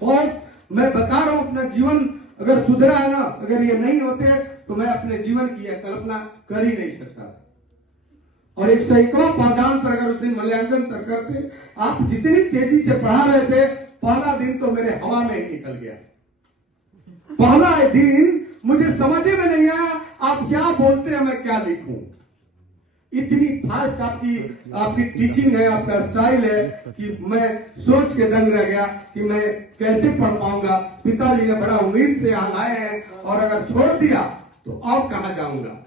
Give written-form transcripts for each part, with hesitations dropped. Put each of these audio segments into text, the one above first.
बहुत मैं बता रहा हूं, अपना जीवन अगर सुधरा है ना, अगर ये नहीं होते तो मैं अपने जीवन की यह कल्पना कर ही नहीं सकता। और एक सैकड़ों पाठदान पर अगर उस दिन मूल्यांकन करते, आप जितनी तेजी से पढ़ा रहे थे, पहला दिन तो मेरे हवा में ही निकल गया। पहला दिन मुझे समझ में नहीं आया आप क्या बोलते हैं, मैं क्या लिखूं। इतनी फास्ट आपकी टीचिंग है, आपका स्टाइल है कि मैं सोच के दंग रह गया कि मैं कैसे पढ़ पाऊंगा। पिताजी ने बड़ा उम्मीद से यहाँ लाए हैं और अगर छोड़ दिया तो और कहां जाऊंगा।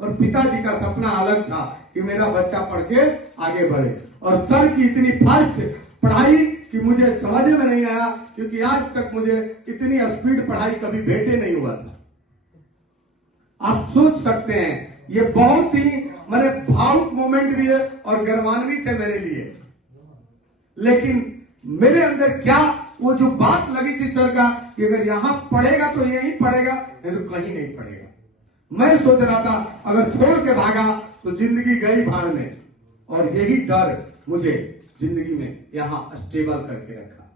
और पिताजी का सपना अलग था कि मेरा बच्चा पढ़ के आगे बढ़े, और सर की इतनी फास्ट पढ़ाई कि मुझे समझ में नहीं आया, क्योंकि आज तक मुझे इतनी स्पीड पढ़ाई कभी भेटे नहीं हुआ था। आप सोच सकते हैं, ये बहुत ही मैंने भावुक मोमेंट भी है और गर्वान्वित है मेरे लिए। लेकिन मेरे अंदर क्या वो जो बात लगी थी सर का कि अगर यहां पढ़ेगा तो यहीं पढ़ेगा, नहीं तो कहीं नहीं पढ़ेगा। मैं सोच रहा था अगर छोड़ के भागा तो जिंदगी गई भाड़ में, और यही डर मुझे जिंदगी में यहां स्टेबल करके रखा।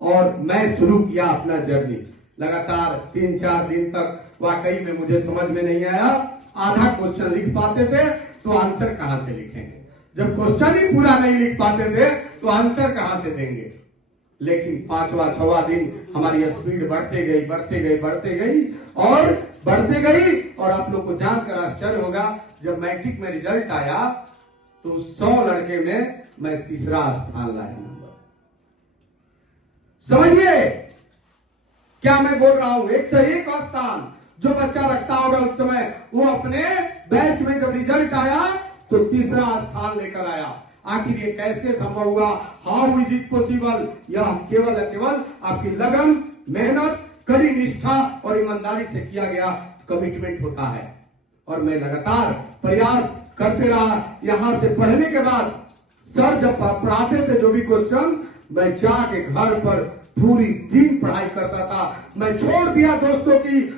और मैं शुरू किया अपना जर्नी। लगातार 3-4 दिन तक वाकई में मुझे समझ में नहीं आया। आधा क्वेश्चन लिख पाते थे तो आंसर कहां से लिखेंगे, जब क्वेश्चन ही पूरा नहीं लिख पाते थे तो आंसर कहां से देंगे। लेकिन 5वां 6वां दिन हमारी स्पीड बढ़ते गई और आप लोग को जानकर आश्चर्य होगा, जब मैट्रिक में रिजल्ट आया तो 100 लड़के में मैं तीसरा स्थान लाया नंबर। समझिए क्या मैं बोल रहा हूं। 101 स्थान जो बच्चा रखता होगा उस समय, वो अपने बैच में जब रिजल्ट आया तो तीसरा स्थान लेकर आया। आखिर ये कैसे संभव हुआ, हाउ इज इट पॉसिबल। यह केवल आपकी लगन, मेहनत, कड़ी निष्ठा और ईमानदारी से किया गया कमिटमेंट होता है। और मैं लगातार प्रयास करते रहा। यहां से पढ़ने के बाद सर जब पढ़ाते थे जो भी क्वेश्चन, मैं जाके घर पर पूरी दिन पढ़ाई करता था। मैं छोड़ दिया दोस्ती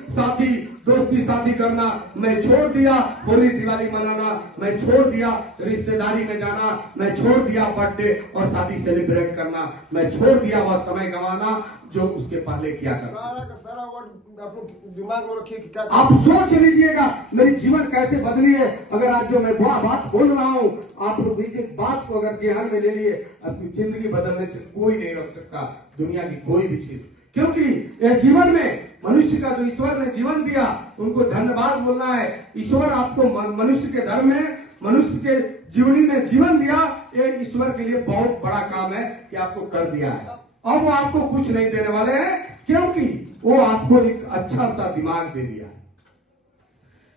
साथी करना, मैं छोड़ दिया होली दिवाली मनाना, मैं छोड़ दिया रिश्तेदारी में जाना, मैं छोड़ दिया बर्थडे और शादी सेलिब्रेट करना, मैं छोड़ दिया वह समय गंवाना जो उसके पहले किया करता। सारा का सारा वर्ड आप लोग दिमाग में रखिए कि क्या आप सोच लीजिएगा मेरी जीवन कैसे बदली है। अगर आज जो मैं बात बोल रहा हूँ, आप लोग एक बात को अगर ध्यान में ले लिए, अपनी जिंदगी बदलने से कोई नहीं रोक सकता, दुनिया की कोई भी चीज। क्योंकि यह जीवन में मनुष्य का जो ईश्वर ने जीवन दिया, उनको धन्यवाद बोलना है। ईश्वर आपको मनुष्य के धर्म में, मनुष्य के जीवनी में जीवन दिया, ये ईश्वर के लिए बहुत बड़ा काम है कि आपको कर दिया है। अब वो आपको कुछ नहीं देने वाले हैं, क्योंकि वो आपको एक अच्छा सा दिमाग दे दिया है।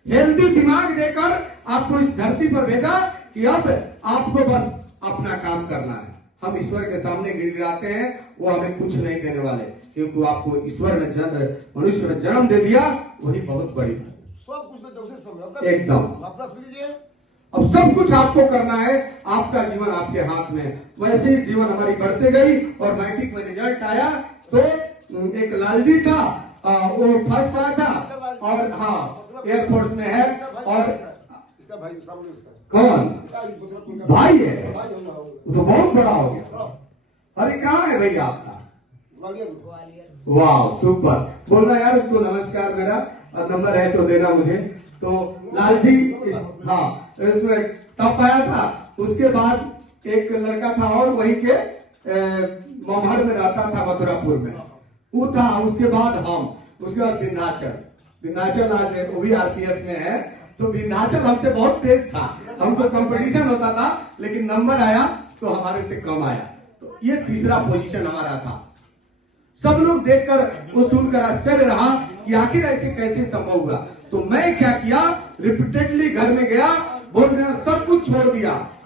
हेल्दी दिमाग देकर आपको इस धरती पर भेजा कि अब आपको बस अपना काम करना है। हम ईश्वर के सामने गिड़गिड़ाते हैं, वो हमें कुछ नहीं देने वाले, क्योंकि आपको ईश्वर ने मनुष्य ने जन्म दे दिया, वही बहुत बड़ी बात। सब कुछ एकदम अपना लीजिए। अब सब कुछ आपको करना है, आपका जीवन आपके हाथ में। वैसे ही जीवन हमारी बढ़ते गई और मैट्रिक में रिजल्ट आया तो एक लालजी था, वो फर्स्ट आया था, और हाँ एयरफोर्स में है। और इसका भाई सामने उसका कौन भाई है, वो तो बहुत बड़ा हो गया। अरे कहाँ है भैया आपका? वाह सुपर, बोलना यार उसको नमस्कार, मेरा नंबर है तो देना मुझे। तो लालजी हाँ इसमें टॉप आया था। उसके बाद एक लड़का था और वहीं के ममहर में रहता था, मथुरापुर में, वो था। उसके बाद हम, उसके बाद विंध्याचल आज वो भी आरपीएफ में है। तो विंध्याचल हमसे बहुत तेज था, हमको कंपटीशन होता था, लेकिन नंबर आया तो हमारे से कम आया। तो ये तीसरा पोजीशन हमारा था। सब लोग देखकर वो सुनकर आश्चर्य रहा कि आखिर ऐसे कैसे संभव हुआ। तो मैं क्या किया, रिपीटेडली घर में गया, बोल रहे सब कुछ छोड़ दिया,